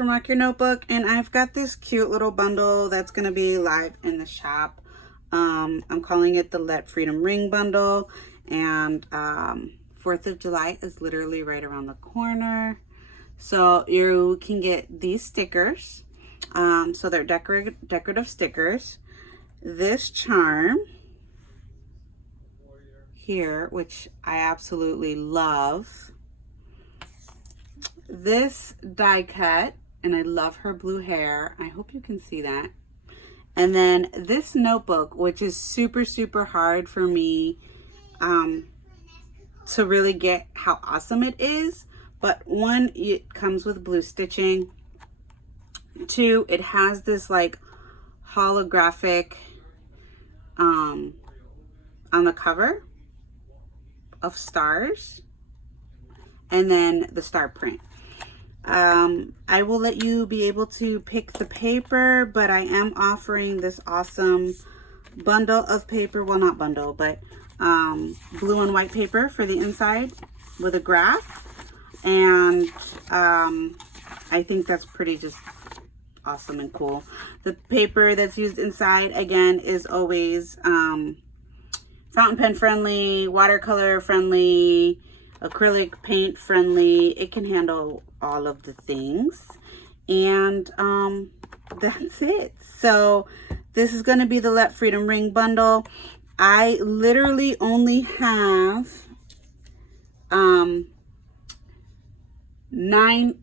from Rock Your Notebook, and I've got this cute little bundle that's going to be live in the shop. I'm calling it the Let Freedom Ring bundle, and 4th of July is literally right around the corner. So you can get these stickers. So they're decorative stickers. This charm here, which I absolutely love. This die cut, and I love her blue hair. I hope you can see that. And then this notebook, which is super, super hard for me to really get how awesome it is. But one, it comes with blue stitching. 2, it has this like holographic on the cover of stars, and then the star print. I will let you be able to pick the paper, but I am offering this awesome bundle of paper. Well, not bundle, but blue and white paper for the inside with a graph. And I think that's pretty just awesome and cool. The paper that's used inside, again, is always fountain pen friendly, watercolor friendly, acrylic paint friendly. It can handle all of the things. And that's it. So this is going to be the Let Freedom Ring bundle. I literally only have 9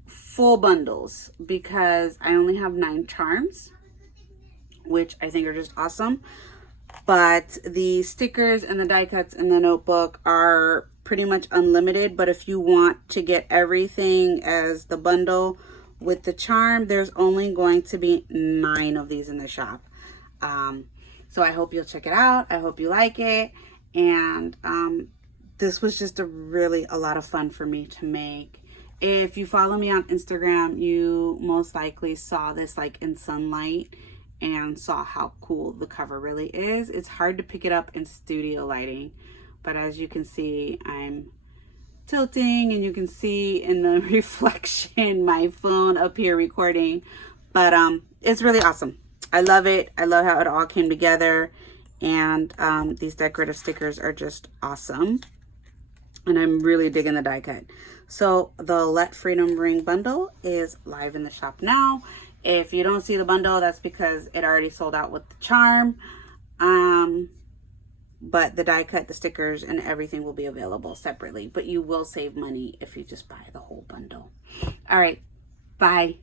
full bundles because I only have 9 charms, which I think are just awesome. But the stickers and the die cuts in the notebook are pretty much unlimited. But if you want to get everything as the bundle with the charm, there's only going to be 9 of these in the shop. So I hope you'll check it out. I hope you like it. And this was just a lot of fun for me to make. If you follow me on Instagram, you most likely saw this like in sunlight and saw how cool the cover really is. It's hard to pick it up in studio lighting, but as you can see, I'm tilting, and you can see in the reflection my phone up here recording. But it's really awesome. I love it. I love how it all came together, and these decorative stickers are just awesome. And I'm really digging the die cut. So the Let Freedom Ring bundle is live in the shop now. If you don't see the bundle, that's because it already sold out with the charm. But the die cut, the stickers, and everything will be available separately. But you will save money if you just buy the whole bundle. All right. Bye.